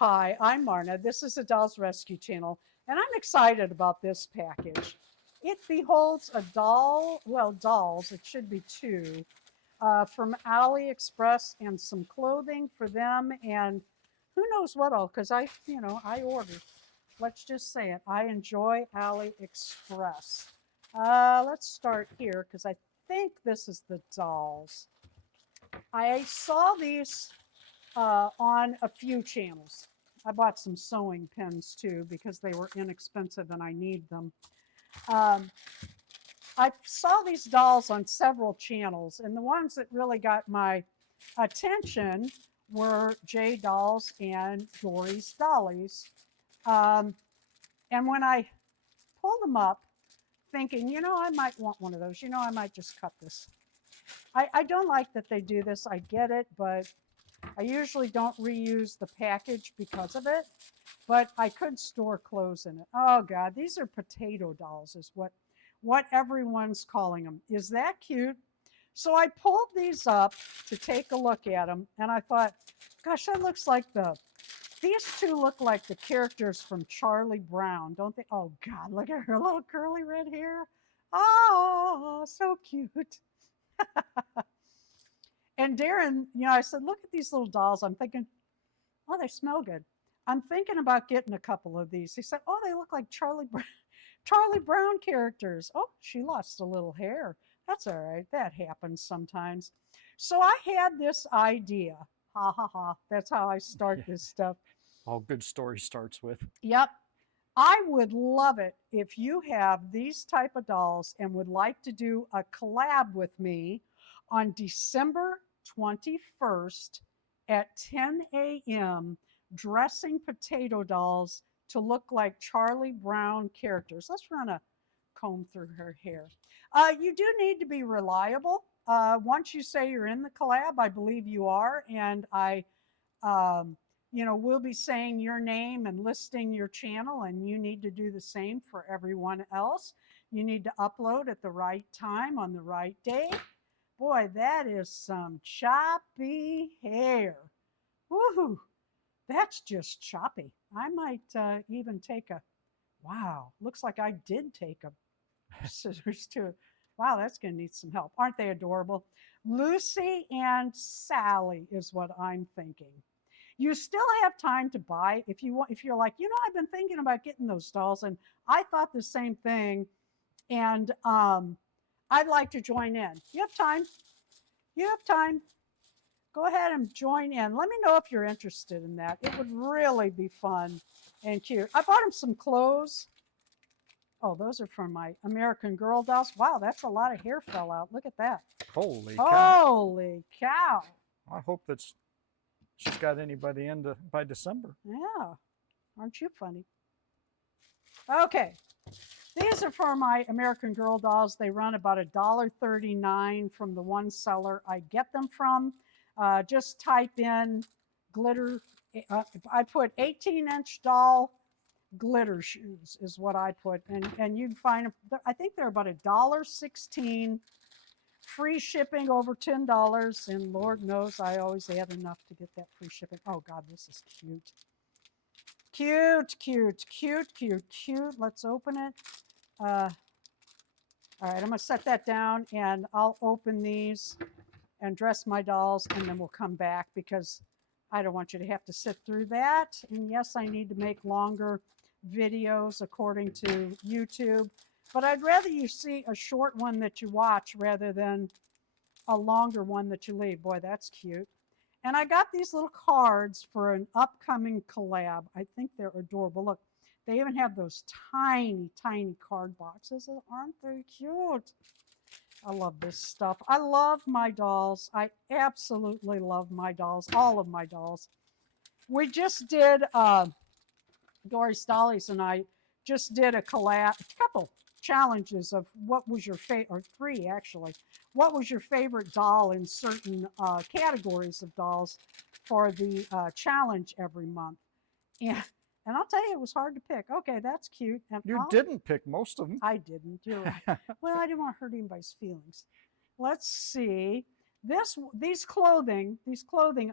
Hi, I'm Marna. This is the Dolls Rescue Channel, and I'm excited about this package. It beholds a doll, well, dolls, it should be two, from AliExpress and some clothing for them and who knows what all, because I order. Let's just say it. I enjoy AliExpress. Let's start here because I think this is the dolls. I saw these on a few channels. I bought some sewing pins too because they were inexpensive and I need them. Um, I saw these dolls on several channels, and the ones that really got my attention were J Dolls and Dory's Dollies. Um, and when I pulled them up, thinking, I might want one of those, I might just cut this. I don't like that they do this. I get it, but I usually don't reuse the package because of it, but I could store clothes in it. Oh God, these are potato dolls is what everyone's calling them. Is that cute? So I pulled these up to take a look at them, and I thought, gosh, that looks like these two look like the characters from Charlie Brown, don't they? Oh God, look at her little curly red hair. Oh, so cute. And Darren, I said, look at these little dolls. I'm thinking, oh, they smell good. I'm thinking about getting a couple of these. He said, oh, they look like Charlie Brown characters. Oh, she lost a little hair. That's all right. That happens sometimes. So I had this idea. Ha ha ha. That's how I start this stuff. All good story starts with. Yep. I would love it if you have these type of dolls and would like to do a collab with me on December 21st at 10 a.m. dressing potato dolls to look like Charlie Brown characters. Let's run a comb through her hair. You do need to be reliable. Once you say you're in the collab, I believe you are, and I um, we'll be saying your name and listing your channel, and you need to do the same for everyone else. You need to upload at the right time on the right day. Boy, that is some choppy hair. Woohoo! That's just choppy. I might even take wow, looks like I did take a scissors to it. Wow, that's going to need some help. Aren't they adorable? Lucy and Sally is what I'm thinking. You still have time to buy if you want. If you're like, I've been thinking about getting those dolls, and I thought the same thing, and I'd like to join in. You have time. You have time. Go ahead and join in. Let me know if you're interested in that. It would really be fun and cute. I bought him some clothes. Oh, those are from my American Girl dolls. Wow, that's a lot of hair fell out. Look at that. Holy cow. Holy cow. I hope that she's got anybody by December. Yeah. Aren't you funny? Okay. These are for my American Girl dolls. They run about $1.39 from the one seller I get them from. Just type in glitter. I put 18-inch doll glitter shoes is what I put. And you can find them. I think they're about $1.16. Free shipping over $10. And Lord knows I always add enough to get that free shipping. Oh, God, this is cute. Cute, cute, cute, cute, cute. Let's open it. All right, I'm going to set that down, and I'll open these and dress my dolls, and then we'll come back because I don't want you to have to sit through that. And yes, I need to make longer videos according to YouTube, but I'd rather you see a short one that you watch rather than a longer one that you leave. Boy, that's cute. And I got these little cards for an upcoming collab. I think they're adorable. Look, they even have those tiny, tiny card boxes. Aren't they cute? I love this stuff. I love my dolls. I absolutely love my dolls, all of my dolls. We just did, Doris Dollies and I just did a couple challenges of what was your favorite, or three actually. What was your favorite doll in certain categories of dolls for the challenge every month? And I'll tell you, it was hard to pick. Okay, that's cute. And you didn't pick most of them. I didn't. You're right. Well, I didn't want to hurt anybody's feelings. Let's see. These clothing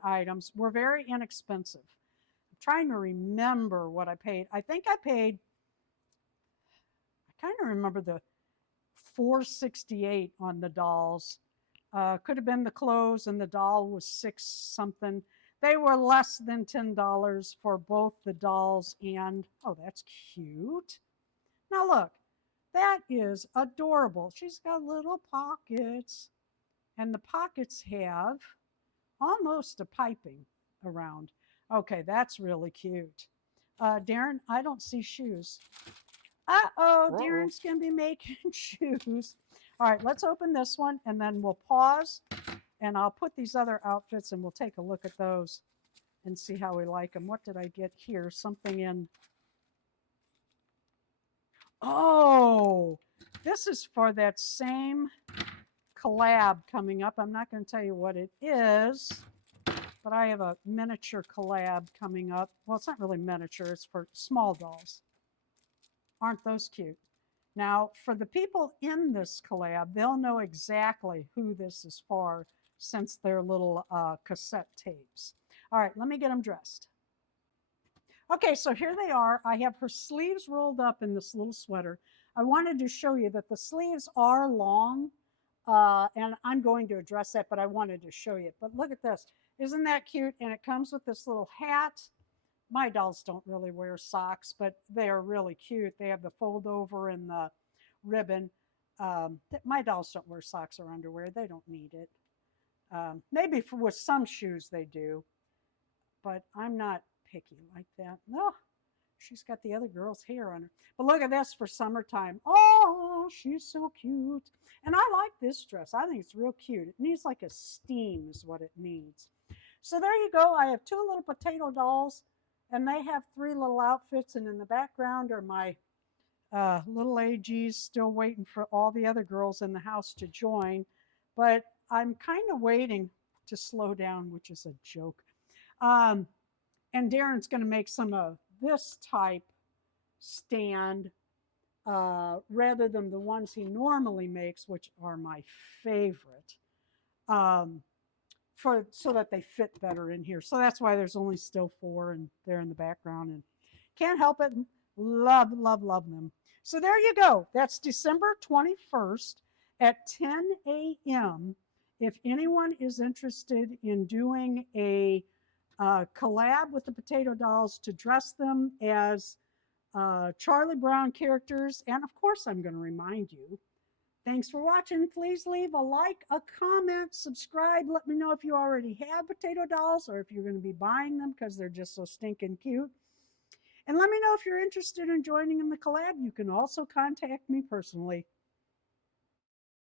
items were very inexpensive. I'm trying to remember what I paid. I think I paid, I kind of remember the $4.68 on the dolls. Could have been the clothes, and the doll was six something. They were less than $10 for both the dolls and, oh, that's cute. Now look, that is adorable. She's got little pockets, and the pockets have almost a piping around. Okay, that's really cute. Darren, I don't see shoes. Uh-oh, Uh-oh. Darren's going to be making shoes. All right, let's open this one, and then we'll pause, and I'll put these other outfits, and we'll take a look at those and see how we like them. What did I get here? Something in... Oh, this is for that same collab coming up. I'm not going to tell you what it is, but I have a miniature collab coming up. Well, it's not really miniature. It's for small dolls. Aren't those cute? Now, for the people in this collab, they'll know exactly who this is for since they're little cassette tapes. All right, let me get them dressed. Okay, so here they are. I have her sleeves rolled up in this little sweater. I wanted to show you that the sleeves are long, and I'm going to address that, but I wanted to show you. But look at this. Isn't that cute? And it comes with this little hat. My dolls don't really wear socks, but they are really cute. They have the fold over and the ribbon. My dolls don't wear socks or underwear. They don't need it. Maybe with some shoes they do, but I'm not picky like that. No, she's got the other girl's hair on her. But look at this for summertime. Oh, she's so cute. And I like this dress. I think it's real cute. It needs like a steam is what it needs. So there you go. I have two little potato dolls, and they have three little outfits. And in the background are my little AGs still waiting for all the other girls in the house to join. But I'm kind of waiting to slow down, which is a joke. And Darren's going to make some of this type stand rather than the ones he normally makes, which are my favorite, so that they fit better in here. So that's why there's only still four, and they're in the background, and can't help it. Love, love, love them. So there you go. That's December 21st at 10 a.m. If anyone is interested in doing a collab with the potato dolls to dress them as Charlie Brown characters. And of course, I'm going to remind you, thanks for watching. Please leave a like, a comment, subscribe. Let me know if you already have potato dolls or if you're going to be buying them because they're just so stinking cute. And let me know if you're interested in joining in the collab. You can also contact me personally.